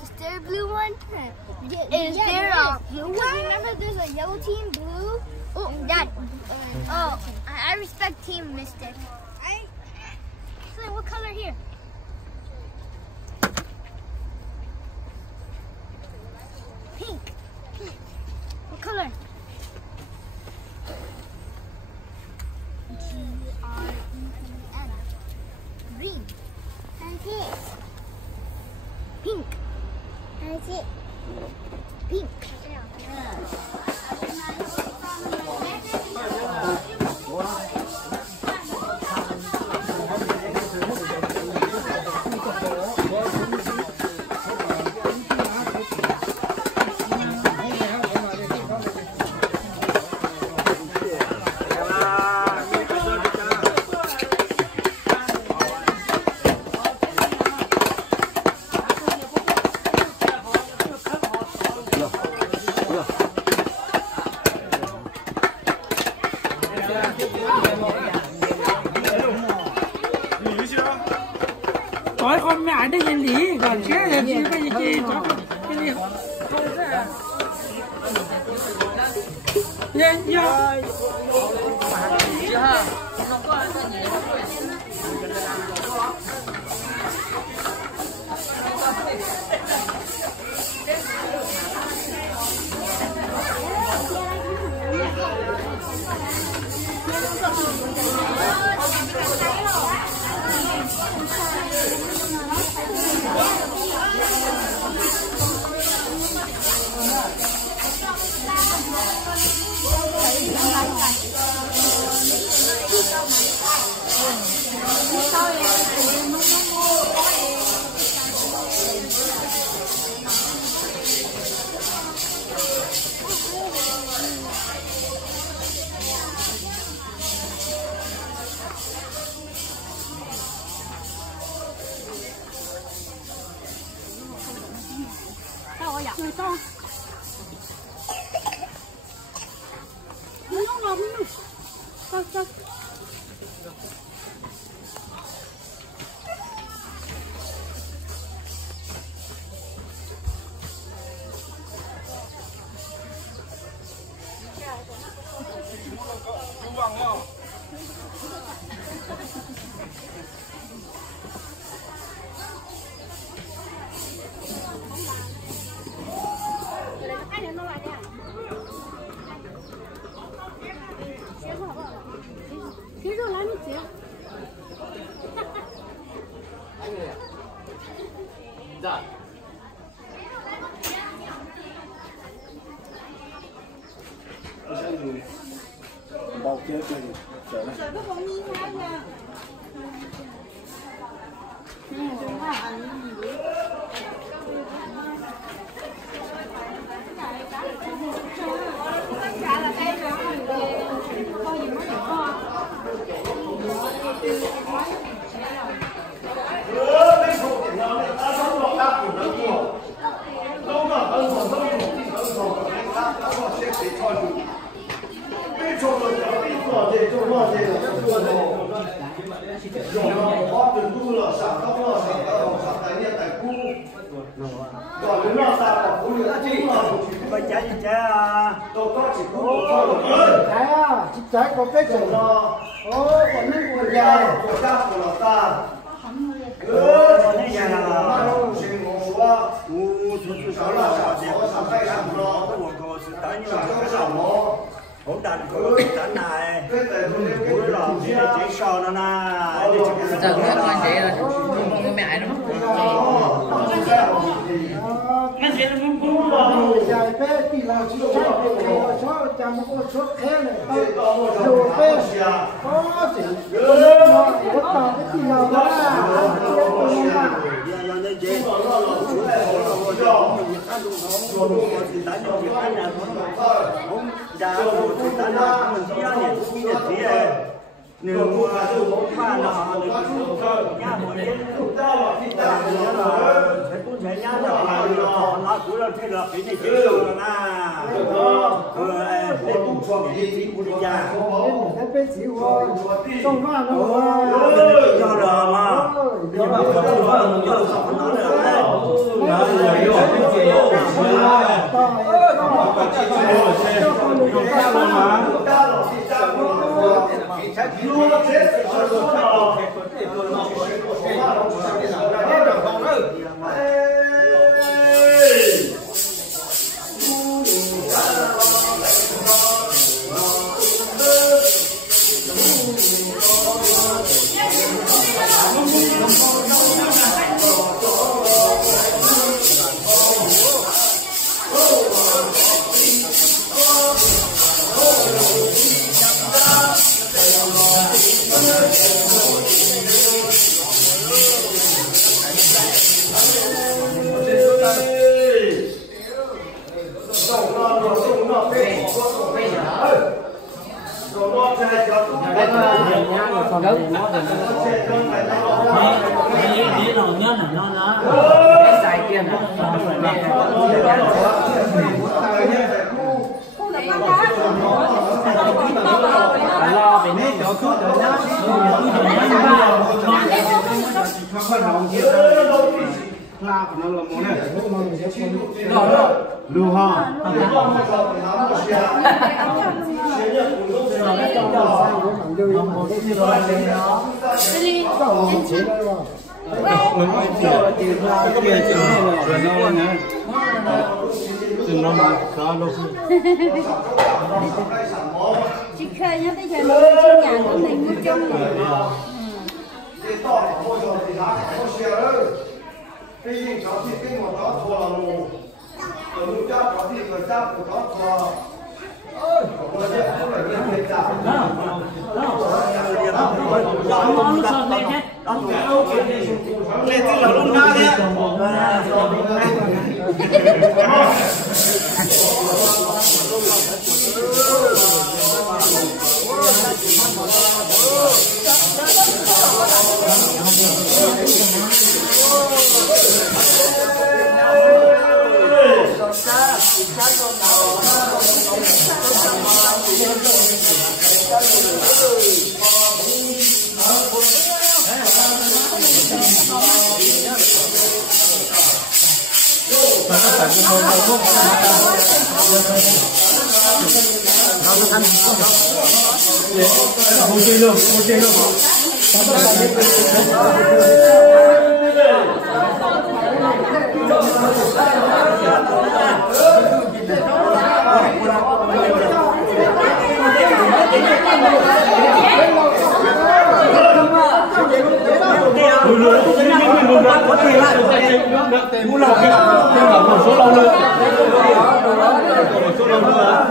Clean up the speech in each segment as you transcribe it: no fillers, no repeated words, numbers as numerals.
Is there a blue one? Is there a blue one? Remember, there's a yellow team, blue. Oh, Dad. Oh, I respect Team Mystic. So what color here? Pink. What color? Green. Green. And this. Pink. That's it. Pink. Hỏi con mẹ đã nhìn gì còn chứ là gì cái gì đó cái gì lên chưa người to nó ngấm sao Thế rồi làm gì chứ? Dạ. Bao kia chơi đi. Chơi này. Trái có cái chỗ đó, còn những người già của ta của là ta, nhà là sinh hoạt, sáu là sáu sáu sáu đó nhưng mà cái lòng hỗn độn của cái cảnh này của lòng chỉ so nó na đi chụp Thật rất quan trọng là người mẹ nó nó sẽ không dài bé thì là chỉ cho chăm có số thế này đồ bé có gì có tao cái gì nào đó nếu mà ba nó nhà một đến sẽ cũng sẽ nhá là nó cứ là cái này chỉ là na để cũng cho cái gì cũng đi ra cái bé xíu xong mà nó cho được mà nhưng mà không cho nó chị khơi nhá bây giờ nó trong nhà của mình mua chung này lên tới là luôn na đấy không chơi luôn mua lẩu cái một số lâu nữa một số lâu nữa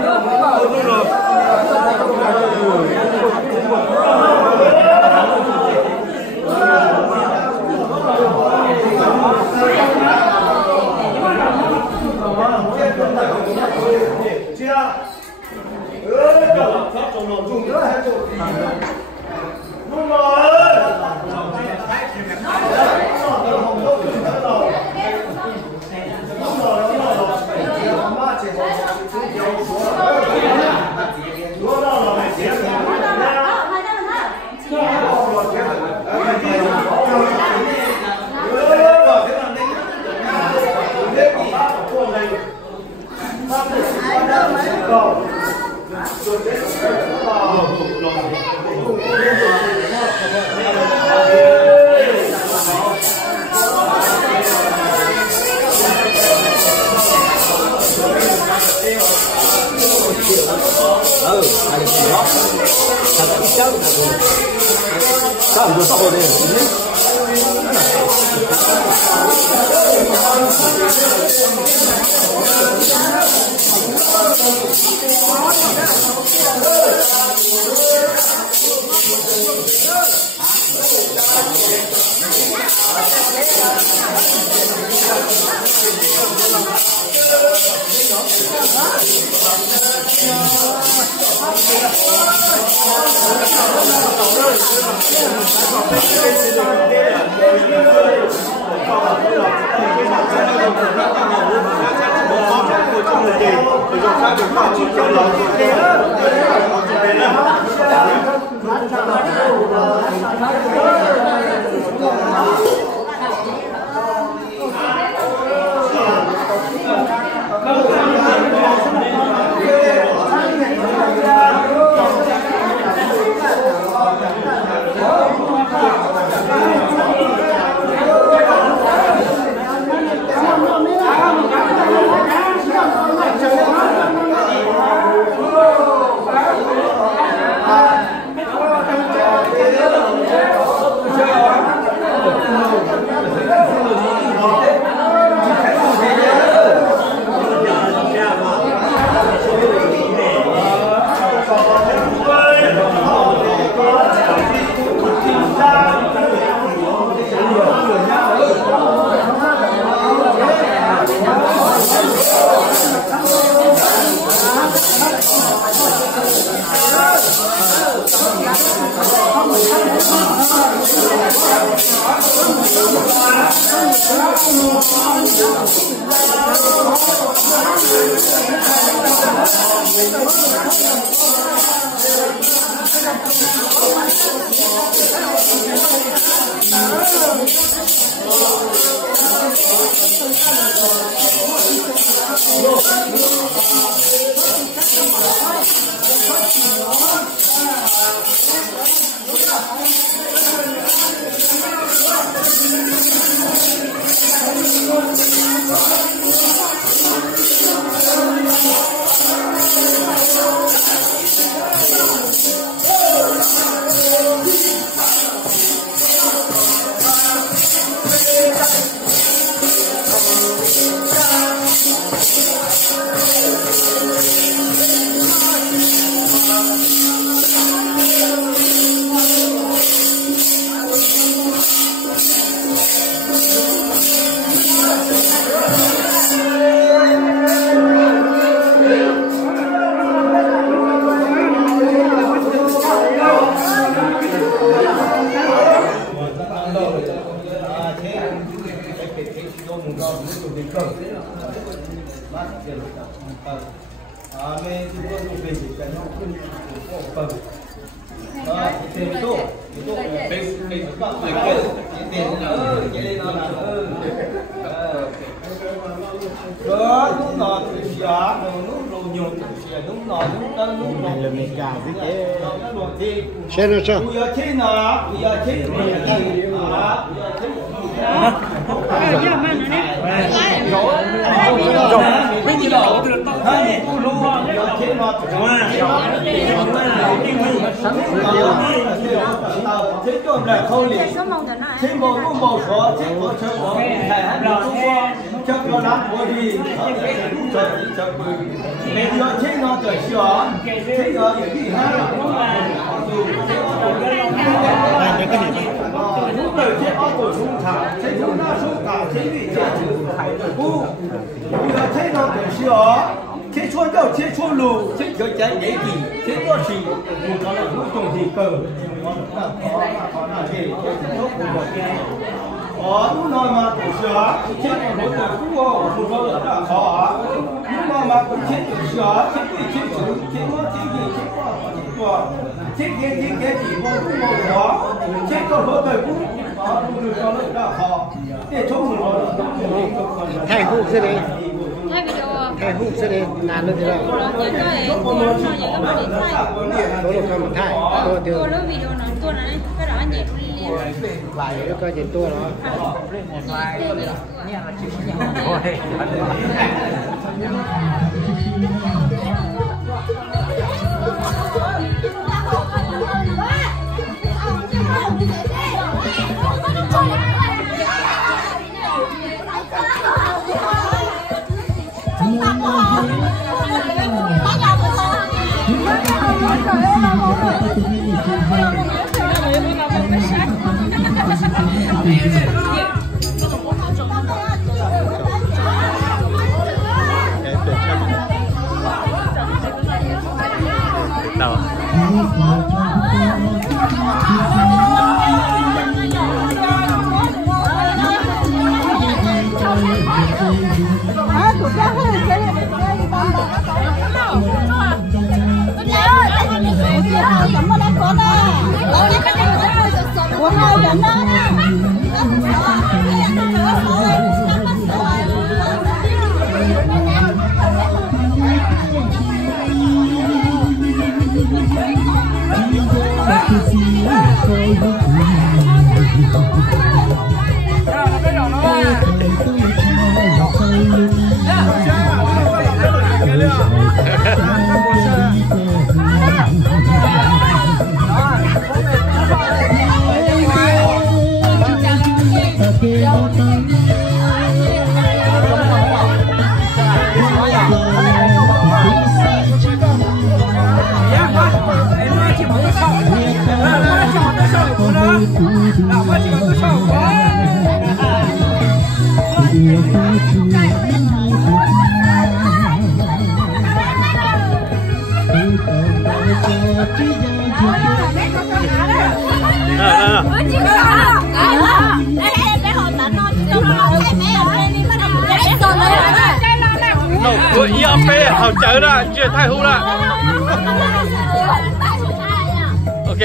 Thay hút sẽ đi. Thay hút sẽ đi. Nàn lên thế nào? Tôi là không thay. Tôi tiêu. Lại nó coi trên tôi đó. Hey! 好chờ đó, chưa thay hú đó. Ok.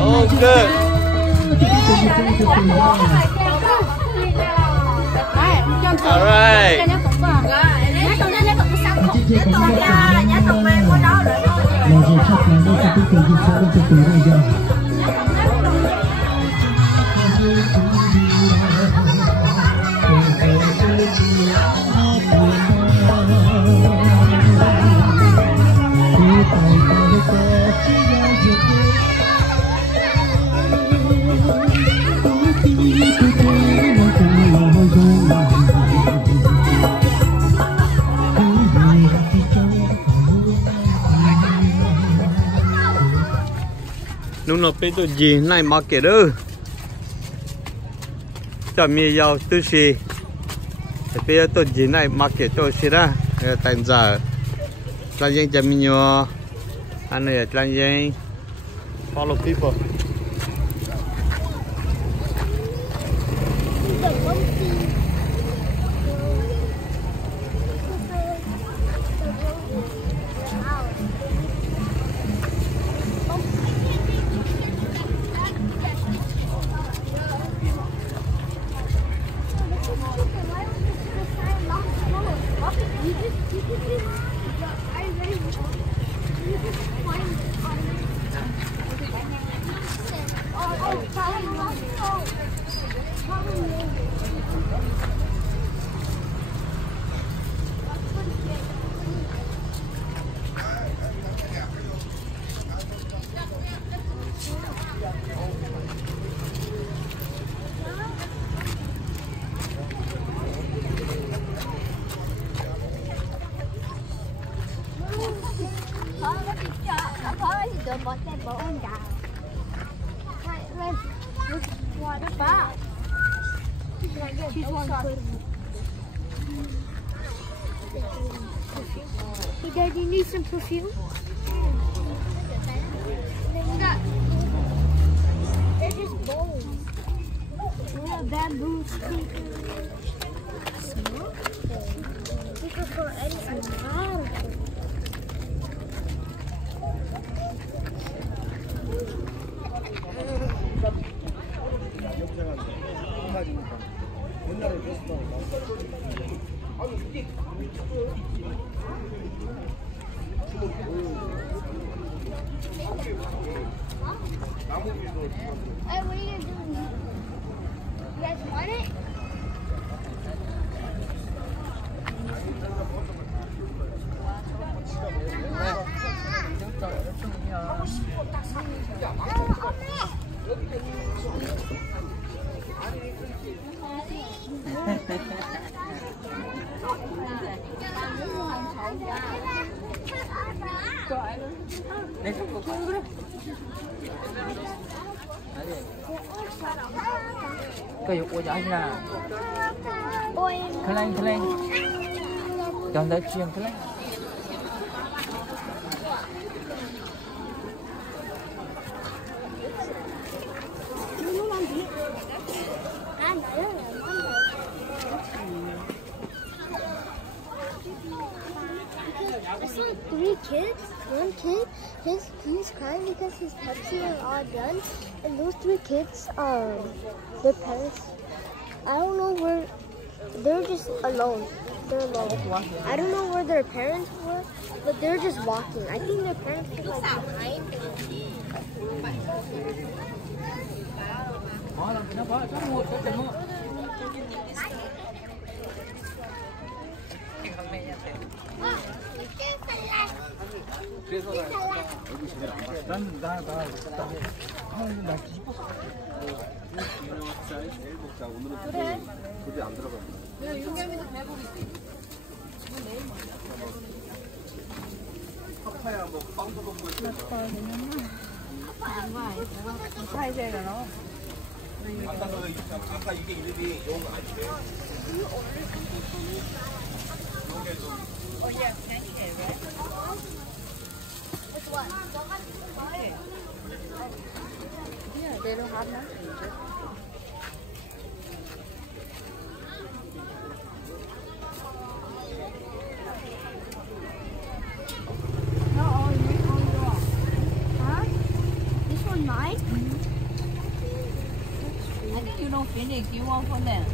Oh, good. All right. Nung nó bên tôi gì này market đó, cho mi giàu tu sĩ, bây giờ tôi gì này market tôi xí ra, tại giờ là những cho mi nhỏ, anh này là những follow people. Hey, Dad, you need some perfume? They're just bowls. Yeah, bamboo speakers. Smoke? Because for anything. Wow. Hey, what are you doing? You guys want it? cái của giá là Ôi. khăn lên chọn tới chuyên khăn lên I saw 3 kids. One kid, he's crying because his Pepsi are all done, and those 3 kids, their parents, I don't know where, they're just alone. They're alone. I don't know where their parents were, but they're just walking. I think their parents were like behind. 아까 이게 이름이 요거 아니에요? They don't have none. Huh? This one mine? I think you don't finish. You want for them?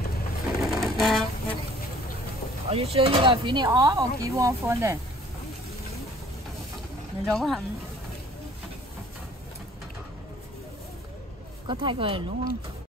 Are you sure you got finish all or you want for them? Mình đâu có hẳn. Có thay cái này đúng không?